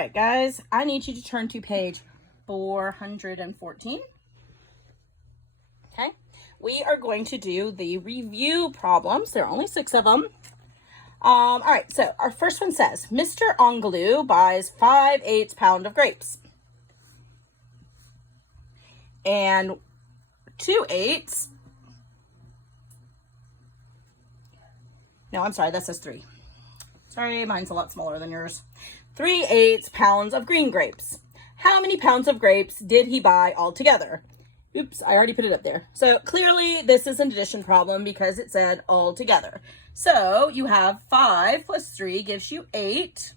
right, guys, I need you to turn to page 414. Okay, we are going to do the review problems. There are only 6 of them. All right, so our first one says, Mr. Angelou buys 5/8 pound of grapes and 2/8. No, I'm sorry, that says 3. Sorry, mine's a lot smaller than yours. 3/8 pounds of green grapes. How many pounds of grapes did he buy altogether? Oops, I already put it up there. So clearly this is an addition problem because it said all together. So you have 5 plus 3 gives you 8.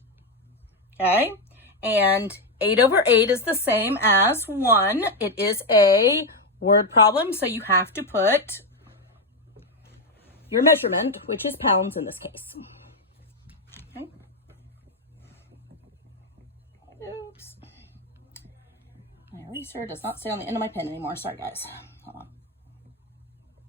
Okay. And 8 over 8 is the same as 1. It is a word problem. So you have to put your measurement, which is pounds in this case. Okay. Oops. My eraser does not stay on the end of my pen anymore. Sorry, guys. Hold on.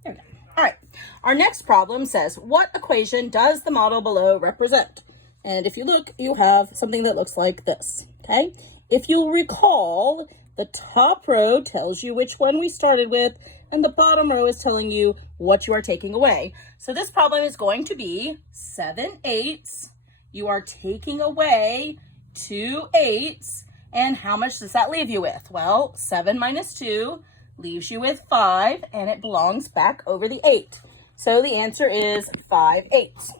There we go. All right. Our next problem says, what equation does the model below represent? And if you look, you have something that looks like this. Okay. If you'll recall, the top row tells you which one we started with, and the bottom row is telling you what you are taking away. So this problem is going to be 7/8. You are taking away 2 8s. And how much does that leave you with? Well, 7 minus 2 leaves you with 5, and it belongs back over the 8. So the answer is 5/8.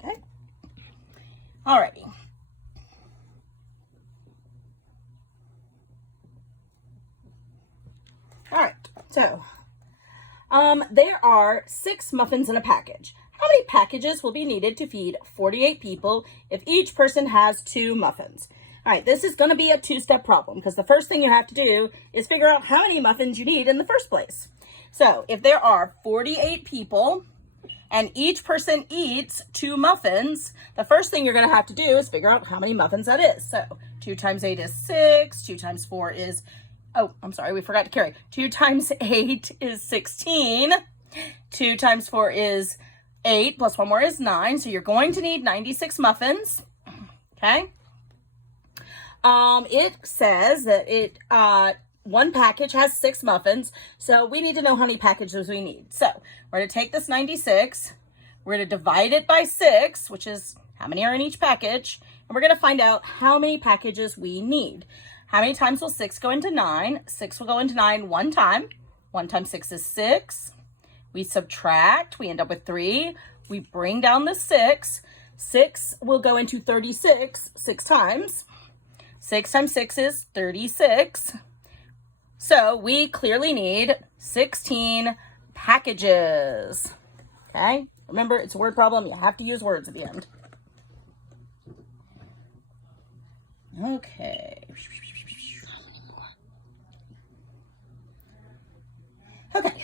Okay. Alrighty. All right. So, there are 6 muffins in a package. How many packages will be needed to feed 48 people if each person has 2 muffins? All right, this is going to be a 2-step problem because the first thing you have to do is figure out how many muffins you need in the first place. So if there are 48 people and each person eats 2 muffins, the first thing you're going to have to do is figure out how many muffins that is. So 2 times 8 is 6, 2 times 4 is, oh, I'm sorry, we forgot to carry. 2 times 8 is 16, 2 times 4 is 8, plus 1 more is 9, so you're going to need 96 muffins, okay? It says that one package has 6 muffins, so we need to know how many packages we need. So we're going to take this 96, we're going to divide it by 6, which is how many are in each package, and we're going to find out how many packages we need. How many times will 6 go into 9? 6 will go into 9 one time. 1 times 6 is 6. We subtract, we end up with 3. We bring down the 6. 6 will go into 36 6 times. 6 times 6 is 36. So we clearly need 16 packages. Okay? Remember, it's a word problem. You have to use words at the end. Okay. Okay.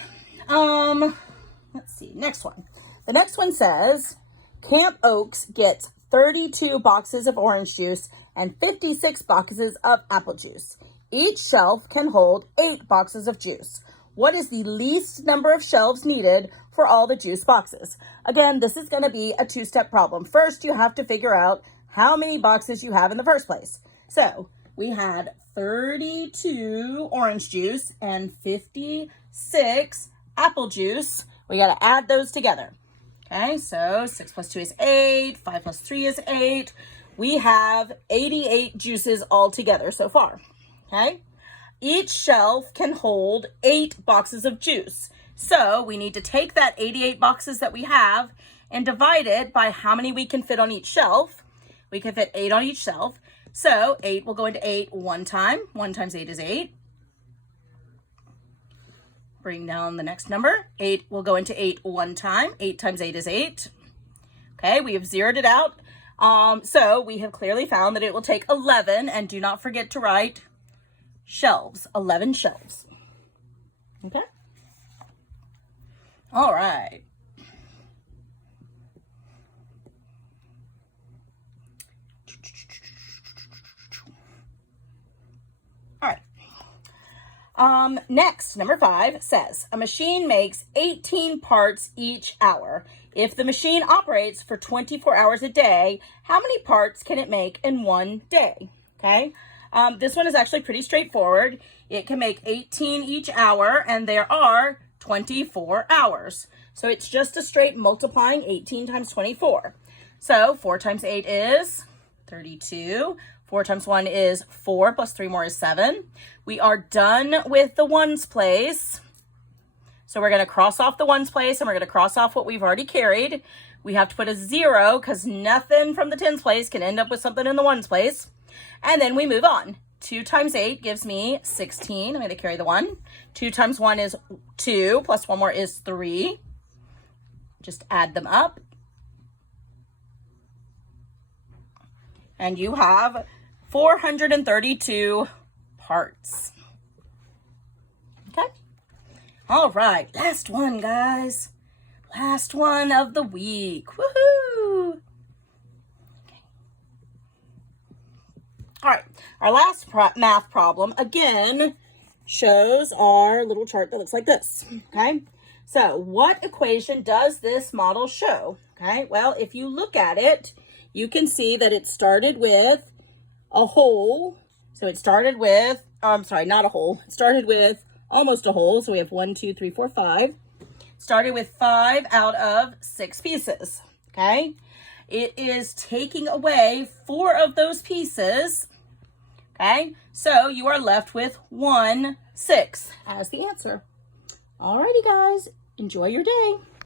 Let's see. Next one. The next one says, Camp Oaks gets 32 boxes of orange juice and 56 boxes of apple juice. Each shelf can hold 8 boxes of juice. What is the least number of shelves needed for all the juice boxes? Again, this is going to be a 2-step problem. First, you have to figure out how many boxes you have in the first place. So we had 32 orange juice and 56 apple juice. We got to add those together. Okay, so 6 plus 2 is 8, 5 plus 3 is 8. We have 88 juices all together so far. Okay, each shelf can hold 8 boxes of juice. So we need to take that 88 boxes that we have and divide it by how many we can fit on each shelf. We can fit 8 on each shelf. So 8 will go into 8 one time. 1 times 8 is 8. Bring down the next number. 8 will go into 8 one time. 8 times 8 is 8. Okay, we have zeroed it out. So we have clearly found that it will take 11, and do not forget to write shelves, 11 shelves. Okay? All right. All right. Next, number 5 says, a machine makes 18 parts each hour. If the machine operates for 24 hours a day, how many parts can it make in one day? Okay, this one is actually pretty straightforward. It can make 18 each hour, and there are 24 hours. So it's just a straight multiplying 18 times 24. So 4 times 8 is 32. 4 times 1 is 4, plus 3 more is 7. We are done with the ones place. So we're going to cross off the ones place, and we're going to cross off what we've already carried. We have to put a 0 because nothing from the tens place can end up with something in the ones place. And then we move on. 2 times 8 gives me 16. I'm going to carry the 1. 2 times 1 is 2, plus 1 more is 3. Just add them up. And you have 432 parts. Okay. All right, last one, guys. Last one of the week. Woohoo! Okay. All right, our last math problem, again, shows our little chart that looks like this, okay? So what equation does this model show? Okay, well, if you look at it, you can see that it started with a hole. So it started with, I'm sorry, not a hole. It started with almost a hole. So we have 1, 2, 3, 4, 5. Started with 5 out of 6 pieces. Okay. It is taking away 4 of those pieces. Okay. So you are left with 1/6 as the answer. Alrighty, guys. Enjoy your day.